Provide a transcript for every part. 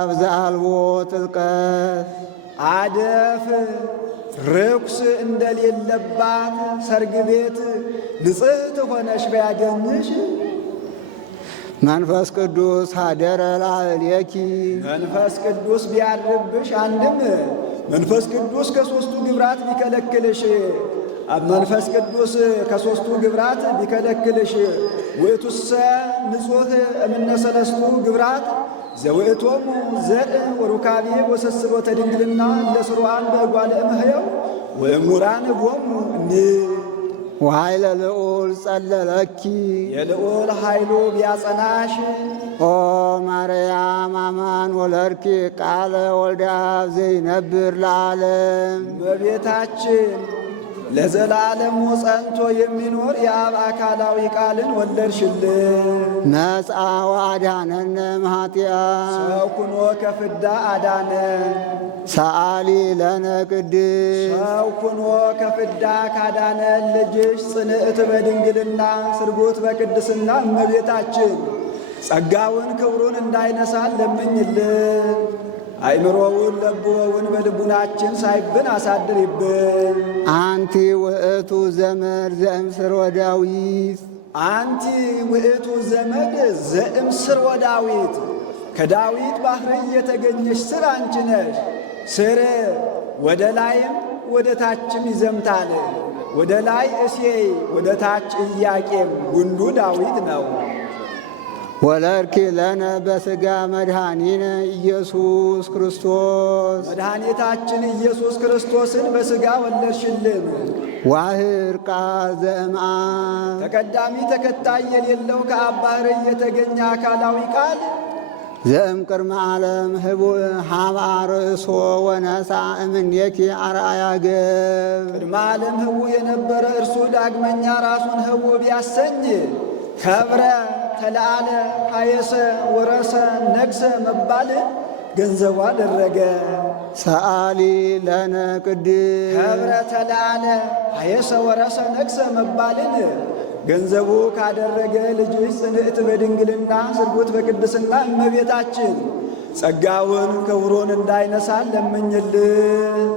አብዛልቦ ጥልቀት አደፍ ርኩስ እንደሌለባት ሰርግ ቤት ንጽሕት ሆነሽ ቢያገኝሽ መንፈስ ቅዱስ ሀደረ ላዕሌኪ መንፈስ ቅዱስ ቢያድርብሽ አንድም መንፈስ ቅዱስ ከሦስቱ ግብራት ቢከለክልሽ መንፈስ ቅዱስ ከሦስቱ ግብራት ቢከለክልሽ ውእቱሰ ንጹሕ እምነ ሰለስቱ ግብራት ዘውእቶሙ ዘርእ ወሩካቤ ወሰስሮተ ድንግልና ለስሩዓን በእጓለ እመሕያው ወእሙራን ቦሙ ወኃይለ ልዑል ጸለለኪ የልዑል ኃይሉ ቢያጸናሽ ኦ ማርያም አማን ወለድኪ ቃለ ወልደ አብ ዘይነብር ለዓለም እመቤታችን ለዘላለሙ ጸንቶ የሚኖር የአብ አካላዊ ቃልን ወለድሽልን። ነጻ ወአድኀነነ እምኃጢአት ሰው ኩኖ ከፍዳ አዳነን። ሰአሊ ለነ ቅድስት ሰው ኩኖ ከፍዳ ካዳነን ልጅሽ ጽንዕት በድንግልና ስርጉት በቅድስና እመቤታችን ጸጋውን ክብሩን እንዳይነሳን ለምኝልን። አእምሮውን ለብወውን በልቡናችን ሳይብን አሳድሪብን። አንቲ ውእቱ ዘመድ ዘእምስር ወዳዊት አንቲ ውእቱ ዘመድ ዘእምስር ወዳዊት ከዳዊት ባሕርይ የተገኘሽ ስር አንቺ ነሽ። ስር ወደ ላይም ወደ ታችም ይዘምታል። ወደ ላይ እሴይ ወደ ታች ኢያቄም ጉንዱ ዳዊት ነው። ወለድኪ ለነ በሥጋ መድኃኒነ ኢየሱስ ክርስቶስ መድኃኒታችን ኢየሱስ ክርስቶስን በሥጋ ወለድሽልን። ዋህር ቃል ዘእምአብ ተቀዳሚ ተከታይ የሌለው ከአብ ባሕርይ የተገኘ አካላዊ ቃል ዘእም ቅድመ ዓለም ህቡእ ሀብአ ርእሶ ወነሣ እምኔኪ አርአያ ገብ ቅድመ ዓለም ህቡእ የነበረ እርሱ ዳግመኛ ራሱን ህቡእ ቢያሰኝ ከብረ ተለዓለ ሀየሰ ወረሰ ነግሰ መባል ገንዘቡ አደረገ። ሰአሊ ለነ ቅድስት ከብረ ተለዓለ ሀየሰ ወረሰ ነግሰ መባልን ገንዘቡ ካደረገ ልጅሽ ጽንዕት በድንግልና ስርጉት በቅድስና እመቤታችን ጸጋውን ክብሩን እንዳይነሳን ለምኝልን።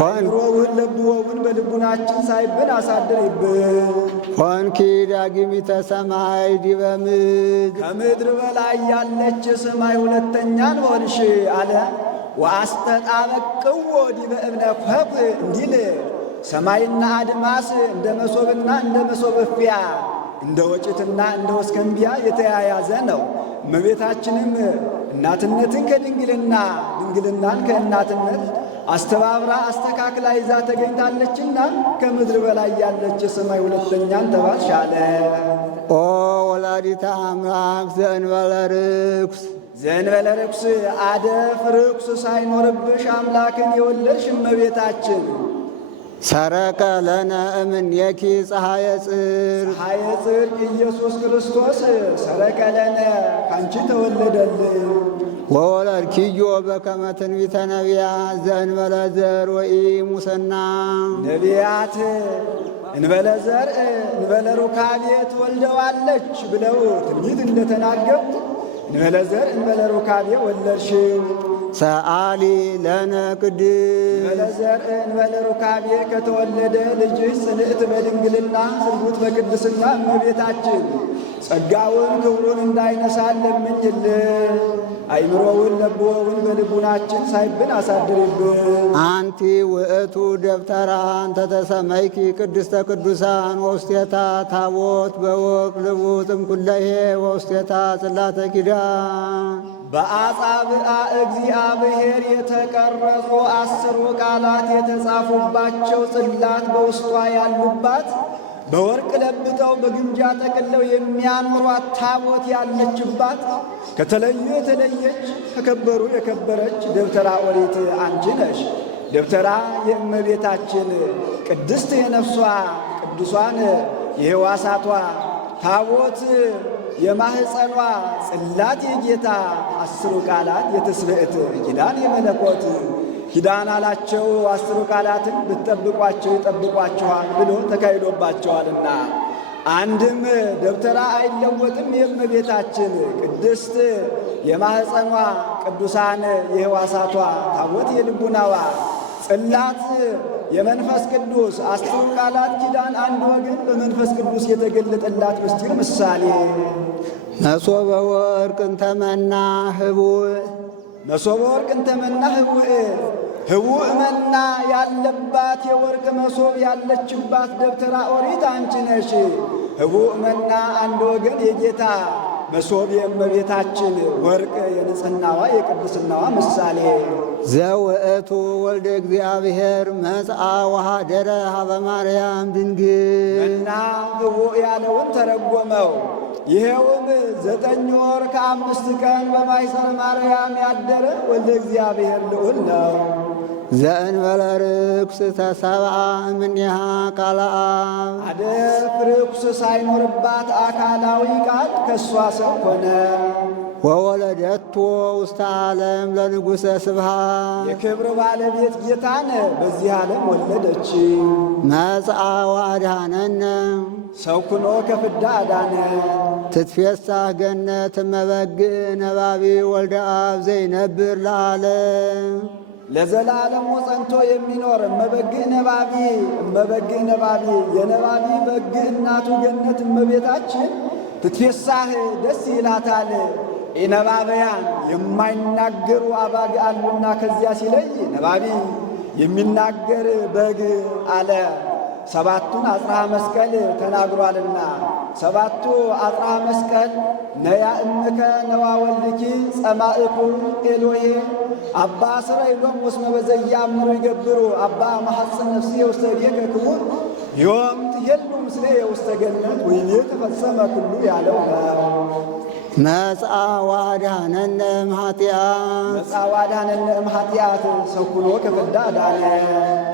አእምሮውን ለብወውን በልቡናችን ሳይብን አሳድሪብን። ኮንኪ ዳግሚተ ሰማይ ዲበ ምድር ከምድር በላይ ያለች ሰማይ ሁለተኛን ሆንሽ አለ። ወአስተጣበቅዎ ዲበ እብነ ኮብ እንዲል ሰማይና አድማስ እንደ መሶብና እንደ መሶበፊያ እንደ ወጭትና እንደ ወስከንቢያ የተያያዘ ነው። እመቤታችንም እናትነትን ከድንግልና ድንግልናን ከእናትነት አስተባብራ አስተካክላ ይዛ ተገኝታለችና ከምድር በላይ ያለች ሰማይ ሁለተኛን ተባልሽ አለ። ኦ ወላዲተ አምላክ ዘእንበለ ርኩስ ዘእንበለ ርኩስ አደፍ ርኩስ ሳይኖርብሽ አምላክን የወለድሽ እመቤታችን ሰረቀ ለነ እምኔኪ ፀሐየ ጽድቅ ፀሐየ ጽድቅ ኢየሱስ ክርስቶስ ሰረቀ ለነ ካንቺ ተወለደልን። ወወለድኪዮ በከመ ትንቢተ ነቢያት ዘእንበለ ዘር ወኢሙስና ነቢያት እንበለ ዘር እንበለ ሩካቤ ትወልደዋለች ብለው ትንቢት እንደተናገሩ እንበለ ዘር እንበለ ሩካቤ ወለድሽው። ሰአሊ ለነ ቅድስት እንበለ ዘር እንበለ ሩካቤ ከተወለደ ልጅሽ ጽንዕት በድንግልና ስርጉት በቅድስና እመቤታችን ጸጋውን ክብሩን እንዳይነሳን ለምኝልን። አእምሮውን ለብወውን በልቡናችን ሳይብን አሳድሪብን። አንቲ ውእቱ ደብተራ እንተ ተሰመይኪ ቅድስተ ቅዱሳን ወውስቴታ ታቦት በወቅ ልቡጥ እምኩለሄ ወውስቴታ ጽላተ ኪዳን በአጻብዓ እግዚአብሔር የተቀረጹ 10 ቃላት የተጻፉባቸው ጽላት በውስጧ ያሉባት በወርቅ ለብጠው በግምጃ ጠቅለው የሚያኖሯት ታቦት ያለችባት ከተለዩ የተለየች ከከበሩ የከበረች ደብተራ ኦሪት አንቺ ነሽ። ደብተራ የእመቤታችን ቅድስት የነፍሷ ቅዱሷን የሕዋሳቷ ታቦት የማህፀኗ ጽላት የጌታ 10 ቃላት የትስብእት ኪዳን የመለኮት ኪዳን አላቸው። 10 ቃላትን ብትጠብቋቸው ይጠብቋችኋል ብሎ ተካሂዶባቸዋልና አንድም ደብተራ አይለወጥም የእመቤታችን ቅድስት የማኅፀኗ ቅዱሳን የሕዋሳቷ ታቦት የልቡናዋ ጽላት የመንፈስ ቅዱስ አስሩ ቃላት ኪዳን አንድ ወገን በመንፈስ ቅዱስ የተገለጠላት ምስጢር ምሳሌ መሶበ ወርቅ እንተመና ህቡዕ መሶበ ወርቅ እንተመና ህቡዕ ህቡዕ መና ያለባት የወርቅ መሶብ ያለችባት ደብተራ ኦሪት አንቺ ነሽ። ህቡዕ መና አንድ ወገን የጌታ መሶብ የእመቤታችን ወርቅ የንጽሕናዋ የቅድስናዋ ምሳሌ ዘውእቱ ወልደ እግዚአብሔር መጽአ ወኀደረ ሀበ ማርያም ድንግል እና ህቡዕ ያለውን ተረጎመው። ይኸውም 9 ወር ከ5 ቀን በማኅፀነ ማርያም ያደረ ወልደ እግዚአብሔር ልዑል ነው። ዘእንበለ ርኩስ ተሰብአ እምኔሃ ቃለ አብ አደፍ ርኩስ ሳይኖርባት አካላዊ ቃል ከእሷ ሰው ሆነ። ወወለደቶ ውስተ ዓለም ለንጉሠ ስብሐት የክብር ባለቤት ጌታን በዚህ ዓለም ወለደች። መጽአ ወአድኀነነ ሰው ኩኖ ከፍዳ አዳነ። ትትፌሳህ ገነት እመበግዕ ነባቢ ወልደ አብ ዘይነብር ለዓለም ለዘላለሙ ጸንቶ የሚኖር እመበግዕ ነባቢ የነባቢ በግዕ እናቱ ገነት እመቤታችን ትትፌሳህ ደስ ይላታል። ኢነባበያን የማይናገሩ አባግ አሉና ከዚያ ሲለይ ነባቢ የሚናገር በግ አለ። 7ቱን አጽርሐ መስቀል ተናግሯልና 7ቱ አጽርሐ መስቀል ነያ እምከ ነዋ ወልድኪ ጸማእኩ ኤሎሄ አባ ስረይሎም ወስመ በዘያምሩ ይገብሩ አባ መሐፅን ነፍሴ ውስተ ቤከ ክቡር ዮም ትሄሉ ምስሌ ውስተ ገነት ወይኔ ተፈጸመ ኩሉ ያለው ነው። መጽአ ወአድኀነነ እምኃጢአት ሰው ኩኖ ከፍዳ አዳነ።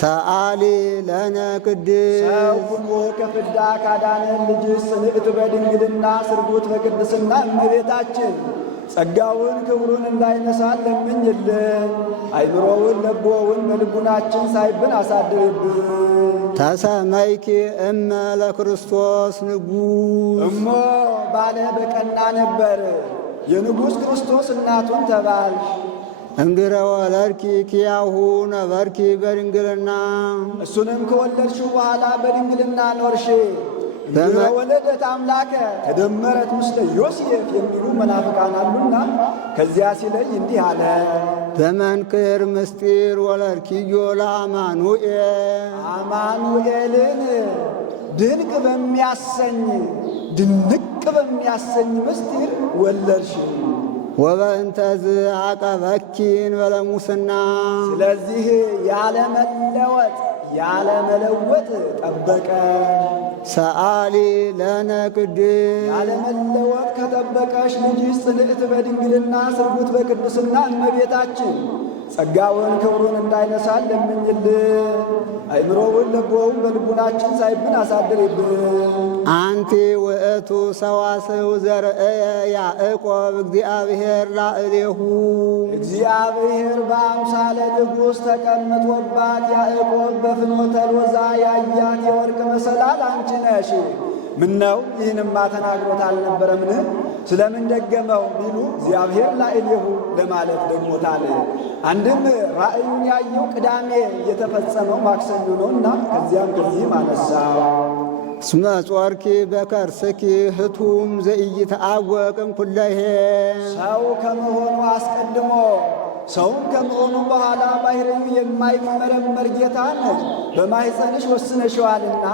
ሰአሊ ለነ ቅድስት ሰው ኩኖ ከፍዳ ካዳነን ልጅስ ጽንዕት በድንግልና ስርጉት በቅድስና እመቤታችን ጸጋውን ክብሩን እንዳይነሳን ለምኝልን። አይምሮውን ለቦውን በልቡናችን ሳይብን አሳድርብን። ተሰመይኪ እመ ለክርስቶስ ንጉሥ እሞ ባለ በቀና ነበር የንጉሥ ክርስቶስ እናቱን ተባልሽ። እምድረ ወለድኪ ኪያሁ ነበርኪ በድንግልና እሱንም ከወለድሽው በኋላ በድንግልና ኖርሽ። እምድረ ወለደት አምላከ ተደመረት ምስለ ዮሴፍ የሚሉ መናፍቃን አሉና ከዚያ ሲለይ እንዲህ አለ። በመንክር ምስጢር ወለድኪዮ ለአማኑኤል አማኑኤልን ድንቅ በሚያሰኝ ምስጢር ወለድሽ። ወበእንተዝ አቀበኪን በለሙስና ስለዚህ ያለመለወጥ ጠበቀ። ሰአሊ ለነ ቅድስት ያለመለወጥ ከጠበቀሽ ልጅሽ ጽንዕት በድንግልና ስርጉት በቅድስና እመቤታችን ጸጋውን ክብሩን እንዳይነሳን ለምኝልን። አይምሮውን ልቦውን በልቡናችን ሳይብን አሳድርብን። አንቲ ውእቱ ሰዋስው ዘርእየ ያዕቆብ እግዚአብሔር ላዕሌሁ እግዚአብሔር በአምሳለ ንጉሥ ተቀምጦባት ያዕቆብ በፍኖተ ሎዛ ያያት የወርቅ መሰላል አንቺ ነሽ። ምነው ይህንማ ተናግሮት አልነበረምን? ስለምን ደገመው ቢሉ እግዚአብሔር ላዕሌሁ ለማለት ደግሞታል። አንድም ራእዩን ያየው ቅዳሜ የተፈጸመው ማክሰኞ ነውና ከዚያም ከዚህም አነሳው። እስመ ጾርኪ በከርስኪ ህቱም ዘኢይትዐወቅም ኩለሄ ሰው ከመሆኑ አስቀድሞ ሰውም ከመሆኑ በኋላ ባሕርዩ የማይመረመር ጌታን በማኅፀንሽ ወስነሽዋልና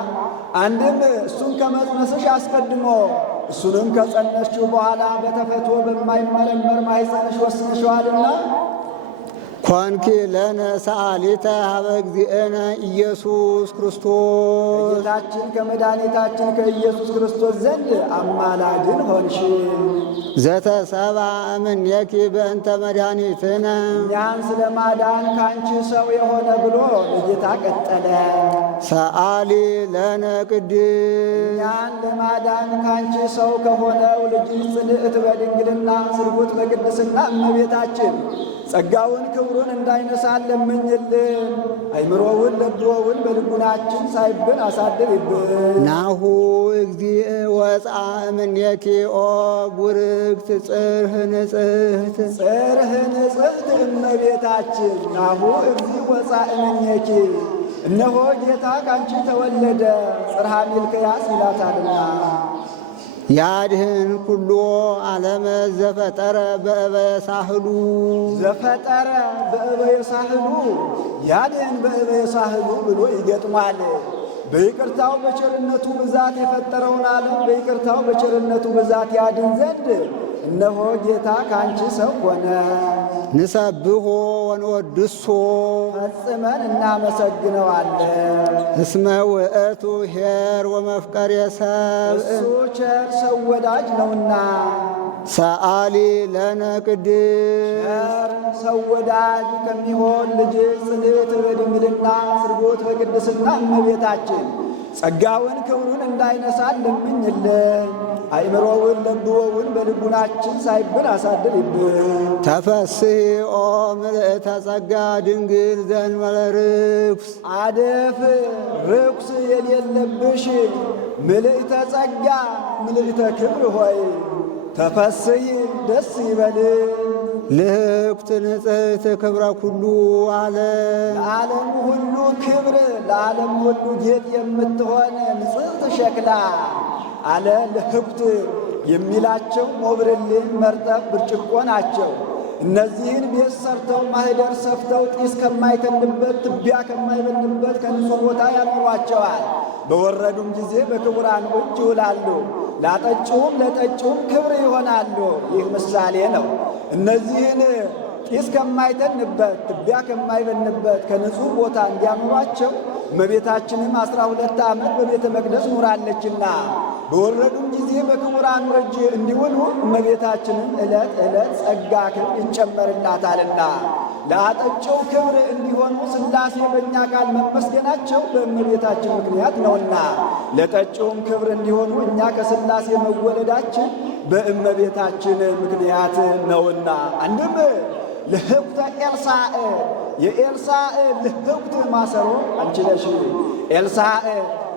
አንድም እሱን ከመጽነስሽ አስቀድሞ እሱንም ከጸነስሽው በኋላ በተፈጥሮ በማይመረመር ማኅፀንሽ ወስነሽዋልና ኮንኪ ለነ ሰአሊተ ሀበ እግዚእነ ኢየሱስ ክርስቶስ ከጌታችን ከመድኃኒታችን ከኢየሱስ ክርስቶስ ዘንድ አማላጅን ሆንሽ። ዘተሰብአ እምኔኪ በእንተ መድኃኒትነ እኛን ስለ ማዳን ካንቺ ሰው የሆነ ብሎ ለጌታ ቀጠለ። ሰአሊ ለነ ቅድስት እኛን ለማዳን ካንቺ ሰው ከሆነው ልጅሽ ጽንዕት በድንግልና ስርጉት በቅድስና እመቤታችን ጸጋውን ክብሩን እንዳይነሳን ለምኝልን። አይምሮውን ለብሮውን በልቡናችን ሳይብን አሳድርብን። ናሁ እግዚእ ወፅአ እምኔኪ ኦ ቡርክት ጽርህ ንጽሕት ጽርህ ንጽሕት እመቤታችን ናሁ እግዚእ ወፅአ እምኔኪ እነሆ ጌታ ካንቺ ተወለደ ጽርሐ ሚልክያስ ይላታልና። ያድህን ኩሎ ዓለመ ዘፈጠረ በእበየ ሳህሉ ዘፈጠረ በእበየ ሳህሉ ያድህን በእበየ ሳህሉ ብሎ ይገጥሟል። በይቅርታው በቸርነቱ ብዛት የፈጠረውን ዓለም በይቅርታው በቸርነቱ ብዛት ያድን ዘንድ እነሆ ጌታ ካንቺ ሰው ሆነ። ንሰብሖ ወንወድሶ ፈጽመን እናመሰግነዋለን። እስመ ውእቱ ኄር ወመፍቀሬ ሰብእ እሱ ቸር ሰው ወዳጅ ነውና። ሰአሊ ለነ ቅድስት ቸር ሰው ወዳጅ ከሚሆን ልጅ ጽልዕት በድንግልና ስርጎት በቅድስና እመቤታችን ጸጋውን ክብሩን እንዳይነሳን ለምኝልን። አእምሮውን ለብወውን በልቡናችን ሳይብን አሳድርብን። ተፈስሒ ኦ ምልእተ ጸጋ ድንግል ዘእንበለ ርኩስ አደፍ ርኩስ የሌለብሽ ምልእተ ጸጋ ምልእተ ክብር ሆይ ተፈስሒ ደስ ይበል። ልህኩት ንጽሕት ክብረ ኩሉ ዓለም ለዓለሙ ሁሉ ክብር ለዓለሙ ሁሉ ጌጥ የምትሆን ንጽሕት ሸክላ አለ ልህኩት የሚላቸው ሞብርልን መርጠብ ብርጭቆ ናቸው። እነዚህን ቤት ሰርተው ማኅደር ሰፍተው ጢስ ከማይተንበት ትቢያ ከማይበንበት ከንጹሕ ቦታ ያኖሯቸዋል። በወረዱም ጊዜ በክቡራን እጅ ይውላሉ። ላጠጪውም ለጠጪውም ክብር ይሆናሉ። ይህ ምሳሌ ነው። እነዚህን ጢስ ከማይተንበት ትቢያ ከማይበንበት ከንጹሕ ቦታ እንዲያኖሯቸው እመቤታችንም 12 ዓመት በቤተ መቅደስ ኑራለችና በወረዱም ጊዜ በክቡራን እጅ እንዲውሉ እመቤታችንን ዕለት ዕለት ጸጋ ክብር ይጨመርላታልና ለአጠጪው ክብር እንዲሆኑ ሥላሴ በእኛ ቃል መመስገናቸው በእመቤታችን ምክንያት ነውና ለጠጪውም ክብር እንዲሆኑ እኛ ከሥላሴ መወለዳችን በእመቤታችን ምክንያት ነውና። አንድም ልህኩተ ኤልሳዕ የኤልሳዕ ልህኩት ማሰሮ አንቺ ነሽ። ኤልሳዕ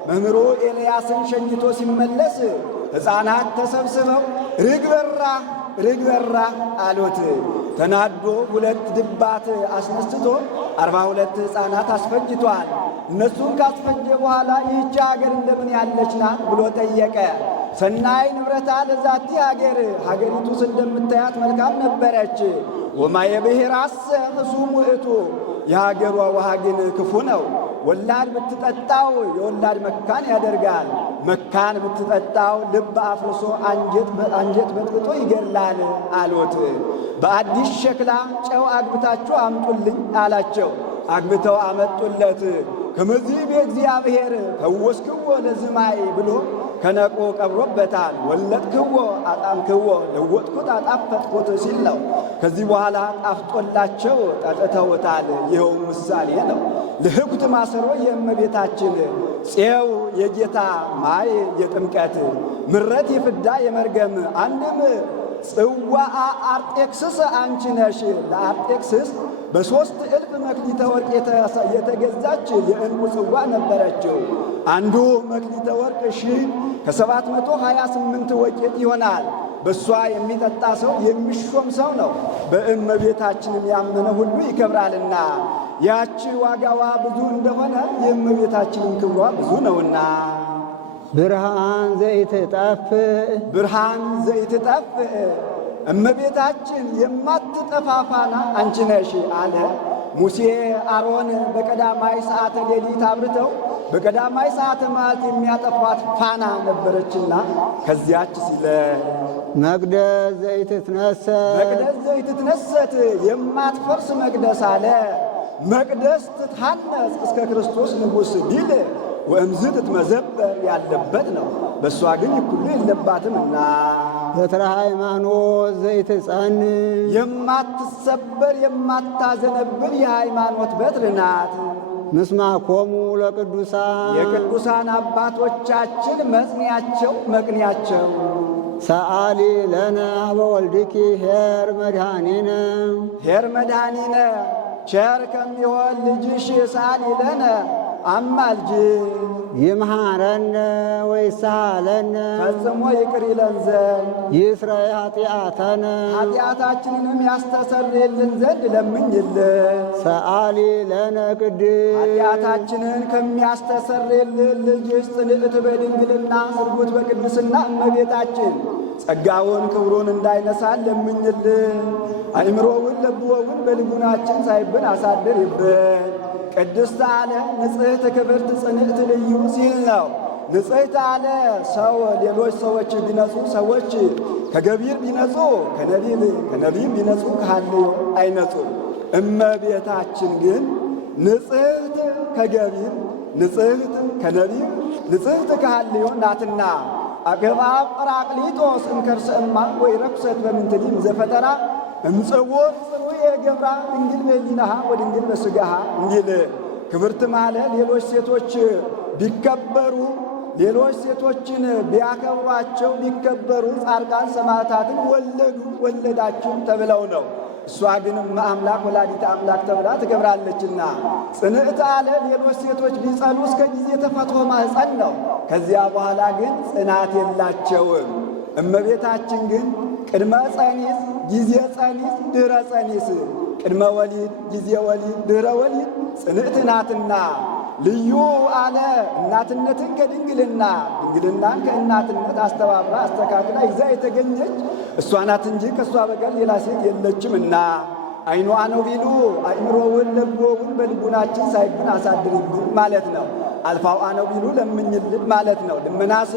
መምህሩ ኤልያስን ሸኝቶ ሲመለስ ሕፃናት ተሰብስበው ርግበራ አሉት። ተናዶ 2 ድባት አስነስቶ 42 ሕፃናት አስፈጅቷል። እነሱን ካስፈጀ በኋላ ይህች አገር እንደምን ያለች ናት ብሎ ጠየቀ። ሰናይ ንብረታ ለዛቲ አገር ሀገሪቱስ እንደምታያት መልካም ነበረች። ወማየ ብሔራስ ሕሱም ውእቱ የሀገሯ ውሃ ግን ክፉ ነው። ወላድ ብትጠጣው የወላድ መካን ያደርጋል። መካን ብትጠጣው ልብ አፍርሶ አንጀት በጥብጦ ይገድላል አሉት። በአዲስ ሸክላ ጨው አግብታችሁ አምጡልኝ አላቸው። አግብተው አመጡለት። ከመዚህ በእግዚአብሔር ፈወስክዎ ለዝማይ ብሎ ከነቆ ቀብሮበታል። ወለጥክዎ አጣምክዎ ለወጥኩት አጣፈጥኩት ሲል ነው። ከዚህ በኋላ ጣፍጦላቸው ጠጥተውታል። ይኸው ምሳሌ ነው። ልህኩት ማሰሮ የእመቤታችን ፄው የጌታ ማይ የጥምቀት ምረት የፍዳ የመርገም አንድም ጽዋአ አርጤክስስ አንቺ ነሽ። ለአርጤክስስ በ3,000 መክሊተ ወርቅ የተገዛች የዕንቁ ጽዋ ነበረችው። አንዱ መክሊተ ወርቅ ከ728 ወቄት ይሆናል። በእሷ የሚጠጣ ሰው የሚሾም ሰው ነው። በእመቤታችንም ያመነ ሁሉ ይከብራልና ያቺ ዋጋዋ ብዙ እንደሆነ የእመቤታችንም ክብሯ ብዙ ነውና ብርሃን ዘይትጠፍእ እመቤታችን የማትጠፋ ፋና አንቺ ነሽ አለ። ሙሴ አሮን በቀዳማይ ሰዓተ ሌሊት አብርተው በቀዳማይ ሰዓተ መዓልት የሚያጠፏት ፋና ነበረችና ከዚያች ሲለ መቅደስ ዘይትትነሰት የማትፈርስ መቅደስ አለ። መቅደስ ትታነጽ እስከ ክርስቶስ ንጉሥ ዲል ወእምዝ ትትመዘበር ያለበት ነው። በእሷ ግን ይኩሉ የለባትምና በትረ ሃይማኖት ዘይትጸን የማትሰበር የማታዘነብል የሃይማኖት በትር ናት። ምስማኮሙ ለቅዱሳን የቅዱሳን አባቶቻችን መጽንያቸው መቅንያቸው ሰአሊ ለነ በወልድኪ ኄር መድኃኒነ ኄር መድኃኒነ ቸር ከሚሆን ልጅሽ ሰአሊ ለነ አማልጅ ይምሃረነ ወይሳሃለነ ፈጽሞ ይቅር ይለን ዘንድ ይስረይ ኃጢአተነ ኃጢአታችንንም ያስተሰርይልን ዘንድ ለምኝልን። ሰአሊ ለነ ቅድስት ኃጢአታችንን ከሚያስተሰርይልን ልጅሽ ጽንዕት በድንግልና ስርጉት በቅድስና እመቤታችን ጸጋውን ክብሩን እንዳይነሳን ለምኝልን። አእምሮውን ለብወውን በልቡናችን ሳይብን አሳድርብን። ቅድስት አለ ንጽሕት ክብርት ጽንዕት ልዩ ሲል ነው። ንጽሕት አለ ሰው ሌሎች ሰዎች ቢነጹ ሰዎች ከገቢር ቢነጹ ከነቢብ ቢነጹ ከሐልዮ አይነጹም። እመቤታችን ግን ንጽሕት ከገቢር ንጽሕት ከነቢብ ንጽሕት ከሐልዮ ናትና አገባ ጰራቅሊጦስ እምከርሰ እማ ወይረኩሰት በምንትሊም ዘፈጠራ እምጽውር ጽኑዕ የገብራ ድንግል በሕሊናሃ ወድንግል በሥጋሃ እንዲል ክብርት ማለት ሌሎች ሴቶች ቢከበሩ ሌሎች ሴቶችን ቢያከብሯቸው ቢከበሩ ጻድቃን ሰማዕታትን ወለዳችሁ ተብለው ነው። እሷ ግን አምላክ ወላዲተ አምላክ ተብላ ትከብራለችና ጽንዕት አለ ሌሎች ሴቶች ቢጸኑ እስከ ጊዜ ተፈትሖ ማኅፀን ነው። ከዚያ በኋላ ግን ጽናት የላቸውም። እመቤታችን ግን ቅድመ ጸኒስ ጊዜ ጸኒስ ድኅረ ጸኒስ ቅድመ ወሊድ ጊዜ ወሊድ ድኅረ ወሊድ ጽንዕት ናትና ልዩ አለ እናትነትን ከድንግልና ድንግልናን ከእናትነት አስተባብራ አስተካክላ ይዛ የተገኘች እሷ ናት እንጂ ከእሷ በቀር ሌላ ሴት የለችምና አይኗ ነው ቢሉ አእምሮውን ልቦውን በልቡናችን ሳይብን አሳድርብን ማለት ነው። አልፋው ነው ቢሉ ለምኝልን ማለት ነው። ልመናስ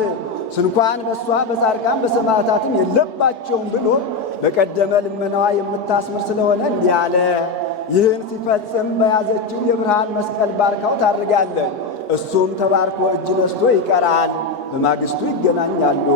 ስንኳን በእሷ በጻድቃን በሰማዕታትም የለባቸውም ብሎ በቀደመ ልመናዋ የምታስምር ስለሆነ እንዲህ አለ። ይህን ሲፈጽም በያዘችው የብርሃን መስቀል ባርካው ታርጋለች። እሱም ተባርኮ እጅ ነስቶ ይቀራል። በማግስቱ ይገናኛሉ።